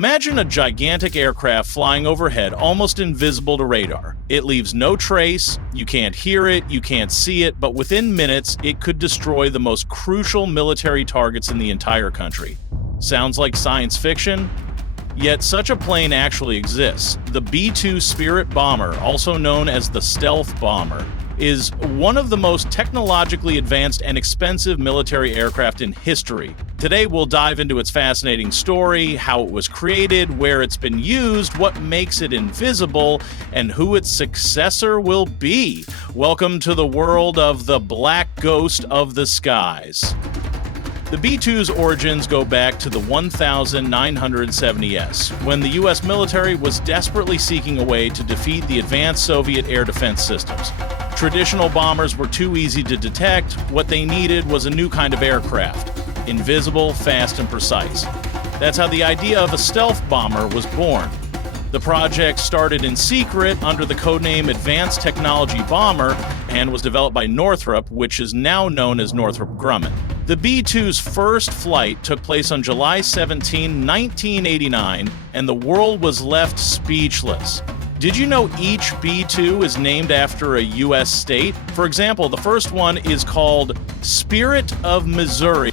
Imagine a gigantic aircraft flying overhead, almost invisible to radar. It leaves no trace, you can't hear it, you can't see it, but within minutes, it could destroy the most crucial military targets in the entire country. Sounds like science fiction? Yet such a plane actually exists. The B-2 Spirit bomber, also known as the stealth bomber, is one of the most technologically advanced and expensive military aircraft in history. Today we'll dive into its fascinating story, how it was created, where it's been used, what makes it invisible, and who its successor will be. Welcome to the world of the Black Ghost of the Skies. The B-2's origins go back to the 1970s, when the US military was desperately seeking a way to defeat the advanced Soviet air defense systems. Traditional bombers were too easy to detect. What they needed was a new kind of aircraft, invisible, fast, and precise. That's how the idea of a stealth bomber was born. The project started in secret under the codename Advanced Technology Bomber and was developed by Northrop, which is now known as Northrop Grumman. The B-2's first flight took place on July 17, 1989, and the world was left speechless. Did you know each B-2 is named after a U.S. state? For example, the first one is called Spirit of Missouri.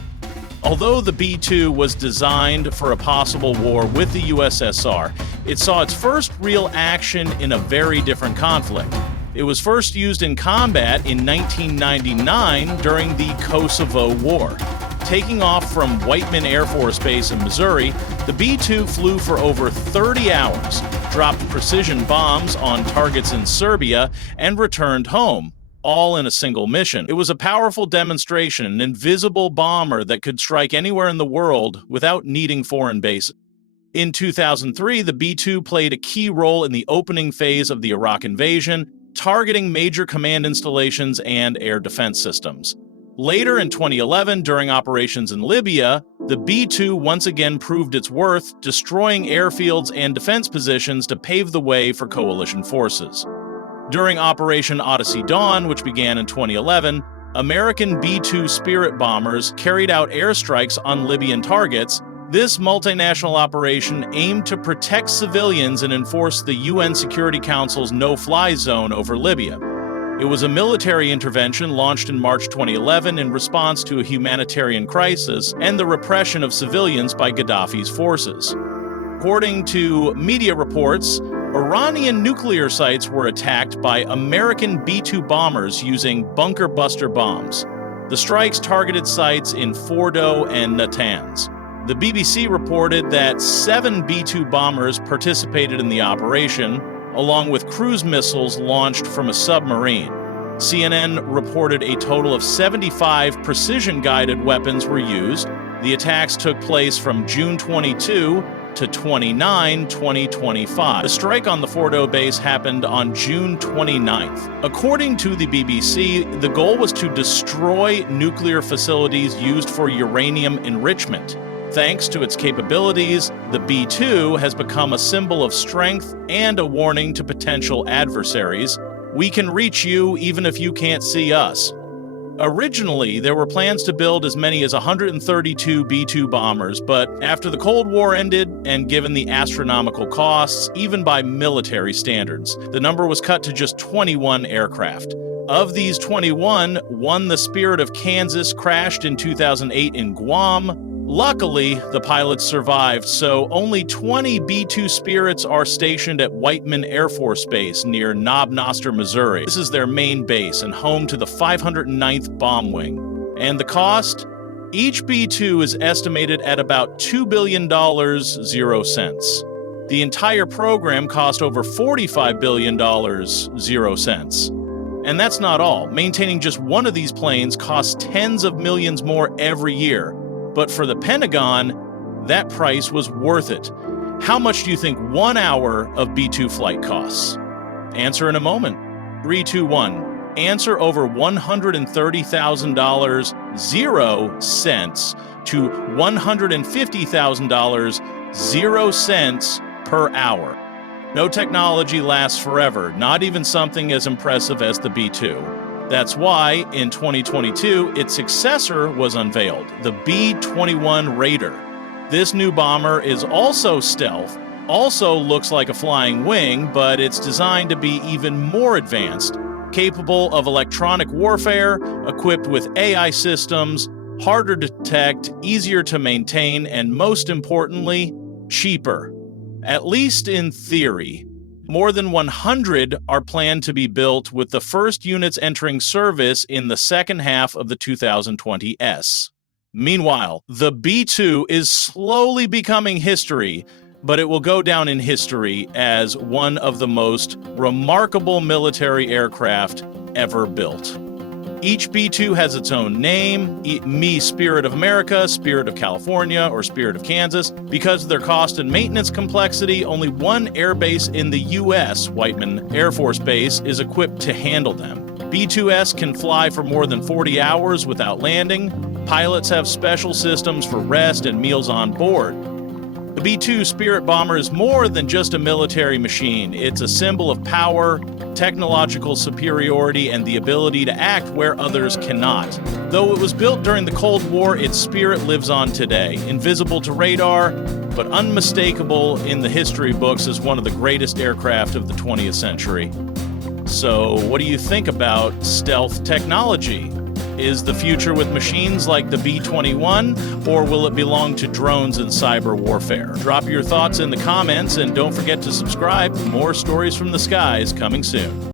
Although the B-2 was designed for a possible war with the USSR, it saw its first real action in a very different conflict. It was first used in combat in 1999 during the Kosovo War. Taking off from Whiteman Air Force Base in Missouri, the B-2 flew for over 30 hours, dropped precision bombs on targets in Serbia, and returned home, all in a single mission. It was a powerful demonstration, an invisible bomber that could strike anywhere in the world without needing foreign bases. In 2003, the B-2 played a key role in the opening phase of the Iraq invasion, targeting major command installations and air defense systems. Later in 2011, during operations in Libya, the B-2 once again proved its worth, destroying airfields and defense positions to pave the way for coalition forces. During Operation Odyssey Dawn, which began in 2011, American B-2 Spirit bombers carried out airstrikes on Libyan targets. This multinational operation aimed to protect civilians and enforce the UN Security Council's no-fly zone over Libya. It was a military intervention launched in March 2011 in response to a humanitarian crisis and the repression of civilians by Gaddafi's forces. According to media reports, Iranian nuclear sites were attacked by American B-2 bombers using bunker buster bombs. The strikes targeted sites in Fordo and Natanz. The BBC reported that 7 B-2 bombers participated in the operation, along with cruise missiles launched from a submarine. CNN reported a total of 75 precision-guided weapons were used. The attacks took place from June 22 to 29, 2025. The strike on the Fordo base happened on June 29th. According to the BBC, the goal was to destroy nuclear facilities used for uranium enrichment. Thanks to its capabilities, the B-2 has become a symbol of strength and a warning to potential adversaries. We can reach you even if you can't see us. Originally, there were plans to build as many as 132 B-2 bombers, but after the Cold War ended, and given the astronomical costs, even by military standards, the number was cut to just 21 aircraft. Of these 21, one, the Spirit of Kansas, crashed in 2008 in Guam. Luckily, the pilots survived, so only 20 B-2 Spirits are stationed at Whiteman Air Force Base near Knob Noster, Missouri. This is their main base and home to the 509th Bomb Wing. And the cost? Each B-2 is estimated at about $2 billion, 0 cents. The entire program cost over $45 billion, 0 cents. And that's not all. Maintaining just one of these planes costs tens of millions more every year. But for the Pentagon, that price was worth it. How much do you think 1 hour of B-2 flight costs? Answer in a moment. 3, 2, 1. Answer over $130,000, 0 cents, to $150,000, 0 cents per hour. No technology lasts forever, not even something as impressive as the B-2. That's why, in 2022, its successor was unveiled, the B-21 Raider. This new bomber is also stealth, also looks like a flying wing, but it's designed to be even more advanced, capable of electronic warfare, equipped with AI systems, harder to detect, easier to maintain, and most importantly, cheaper. At least in theory. More than 100 are planned to be built, with the first units entering service in the second half of the 2020s. Meanwhile, the B-2 is slowly becoming history, but it will go down in history as one of the most remarkable military aircraft ever built. Each B-2 has its own name, me Spirit of America, Spirit of California, or Spirit of Kansas. Because of their cost and maintenance complexity, only one airbase in the U.S., Whiteman Air Force Base, is equipped to handle them. B-2S can fly for more than 40 hours without landing. Pilots have special systems for rest and meals on board. The B-2 Spirit bomber is more than just a military machine. It's a symbol of power, technological superiority, and the ability to act where others cannot. Though it was built during the Cold War, its spirit lives on today, invisible to radar, but unmistakable in the history books as one of the greatest aircraft of the 20th century. So, what do you think about stealth technology? Is the future with machines like the B-21, or will it belong to drones and cyber warfare? Drop your thoughts in the comments, and don't forget to subscribe for more stories from the skies coming soon.